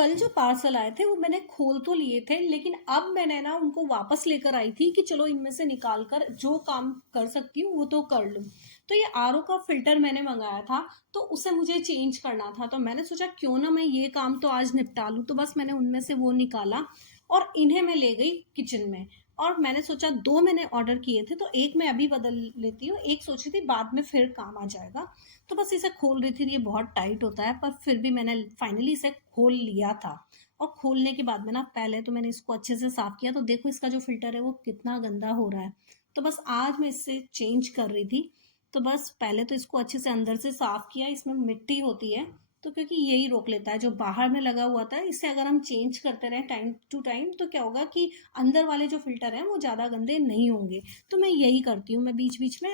कल जो पार्सल आए थे वो मैंने खोल तो लिए थे, लेकिन अब मैंने ना उनको वापस लेकर आई थी कि चलो इनमें से निकाल कर जो काम कर सकती हूँ वो तो कर लूँ। तो ये आरओ का फिल्टर मैंने मंगाया था, तो उसे मुझे चेंज करना था, तो मैंने सोचा क्यों ना मैं ये काम तो आज निपटा लूँ। तो बस मैंने उनमें से वो निकाला और इन्हें मैं ले गई किचन में। और मैंने सोचा दो मैंने ऑर्डर किए थे, तो एक मैं अभी बदल लेती हूँ, एक सोची थी बाद में फिर काम आ जाएगा। तो बस इसे खोल रही थी, ये बहुत टाइट होता है, पर फिर भी मैंने फाइनली इसे खोल लिया था। और खोलने के बाद में ना पहले तो मैंने इसको अच्छे से साफ किया, तो देखो इसका जो फिल्टर है वो कितना गंदा हो रहा है। तो बस आज मैं इससे चेंज कर रही थी। तो बस पहले तो इसको अच्छे से अंदर से साफ किया, इसमें मिट्टी होती है, तो क्योंकि यही रोक लेता है जो बाहर में लगा हुआ था। इससे अगर हम चेंज करते रहें टाइम टू टाइम तो क्या होगा कि अंदर वाले जो फिल्टर हैं वो ज़्यादा गंदे नहीं होंगे। तो मैं यही करती हूँ, मैं बीच बीच में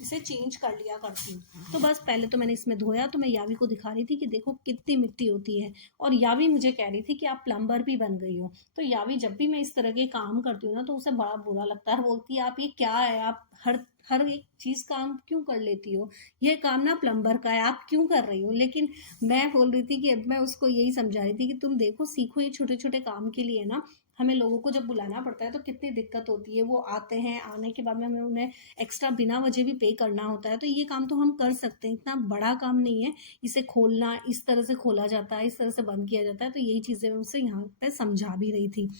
इसे चेंज कर लिया करती हूँ। तो बस पहले तो मैंने इसमें धोया, तो मैं यावी को दिखा रही थी कि देखो कितनी मिट्टी होती है। और यावी मुझे कह रही थी कि आप प्लम्बर भी बन गई हो। तो यावी जब भी मैं इस तरह के काम करती हूँ ना तो उसे बड़ा बुरा लगता है, बोलती है आप ये क्या है, आप हर हर एक चीज़ काम क्यों कर लेती हो, ये काम ना प्लम्बर का है, आप क्यों कर रही हो। लेकिन मैं बोल रही थी कि अब मैं उसको यही समझा रही थी कि तुम देखो सीखो, ये छोटे छोटे काम के लिए ना हमें लोगों को जब बुलाना पड़ता है तो कितनी दिक्कत होती है। वो आते हैं, आने के बाद में हमें उन्हें एक्स्ट्रा बिना वजह भी पे करना होता है। तो ये काम तो हम कर सकते हैं, इतना बड़ा काम नहीं है। इसे खोलना, इस तरह से खोला जाता है, इस तरह से बंद किया जाता है। तो यही चीज़ें मैं उसे यहाँ पे समझा भी रही थी।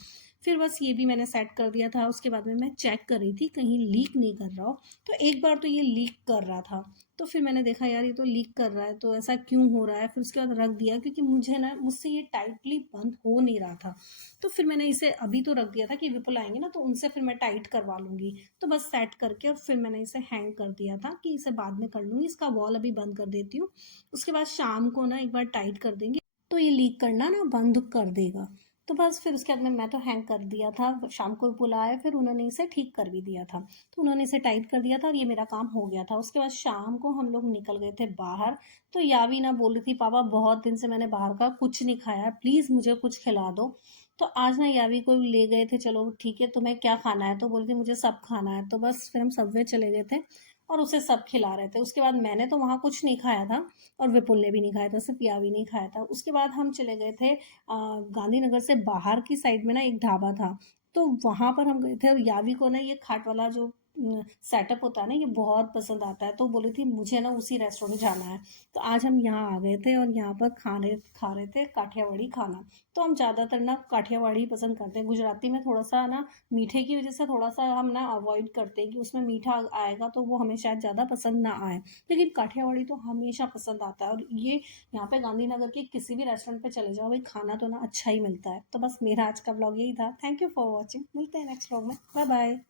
फिर बस ये भी मैंने सेट कर दिया था। उसके बाद में मैं चेक कर रही थी कहीं लीक नहीं कर रहा हो। तो एक बार तो ये लीक कर रहा था, तो फिर मैंने देखा यार ये तो लीक कर रहा है, तो ऐसा क्यों हो रहा है। फिर उसके बाद रख दिया, क्योंकि मुझे ना मुझसे ये टाइटली बंद हो नहीं रहा था। तो फिर मैंने इसे अभी तो रख दिया था कि विपुल आएंगे ना तो उनसे फिर मैं टाइट करवा लूँगी। तो बस सेट करके और फिर मैंने इसे हैंग कर दिया था कि इसे बाद में कर लूँगी। इसका वॉल अभी बंद कर देती हूँ, उसके बाद शाम को ना एक बार टाइट कर देंगे तो ये लीक करना ना बंद कर देगा। तो बस फिर उसके बाद में मैं तो हैंग कर दिया था, शाम को विपुल आए फिर उन्होंने इसे ठीक कर भी दिया था। तो उन्होंने इसे टाइट कर दिया था और ये मेरा काम हो गया था। उसके बाद शाम को हम लोग निकल गए थे बाहर। तो यावी ना बोल रही थी पापा बहुत दिन से मैंने बाहर का कुछ नहीं खाया, प्लीज़ मुझे कुछ खिला दो। तो आज ना यावी को ले गए थे, चलो ठीक है तुम्हें क्या खाना है, तो बोल रही थी मुझे सब खाना है। तो बस फिर हम सबवे चले गए थे और उसे सब खिला रहे थे। उसके बाद मैंने तो वहाँ कुछ नहीं खाया था और विपुल ने भी नहीं खाया था, सिर्फ यावी नहीं खाया था। उसके बाद हम चले गए थे गांधीनगर से बाहर की साइड में ना एक ढाबा था, तो वहाँ पर हम गए थे। और यावी को ना ये खाट वाला जो सेटअप होता है ना ये बहुत पसंद आता है, तो बोली थी मुझे ना उसी रेस्टोरेंट जाना है। तो आज हम यहाँ आ गए थे और यहाँ पर खाने खा रहे थे काठियावाड़ी खाना। तो हम ज़्यादातर ना काठियावाड़ी ही पसंद करते हैं। गुजराती में थोड़ा सा ना मीठे की वजह से थोड़ा सा हम ना अवॉइड करते हैं कि उसमें मीठा आएगा तो वो हमें शायद ज़्यादा पसंद ना आए। लेकिन काठियावाड़ी तो हमेशा पसंद आता है। और ये यहाँ पे गांधीनगर के किसी भी रेस्टोरेंट पे चले जाओ भाई, खाना तो ना अच्छा ही मिलता है। तो बस मेरा आज का ब्लॉग यही था। थैंक यू फॉर वॉचिंग, मिलते हैं नेक्स्ट ब्लॉग में, बाय बाय।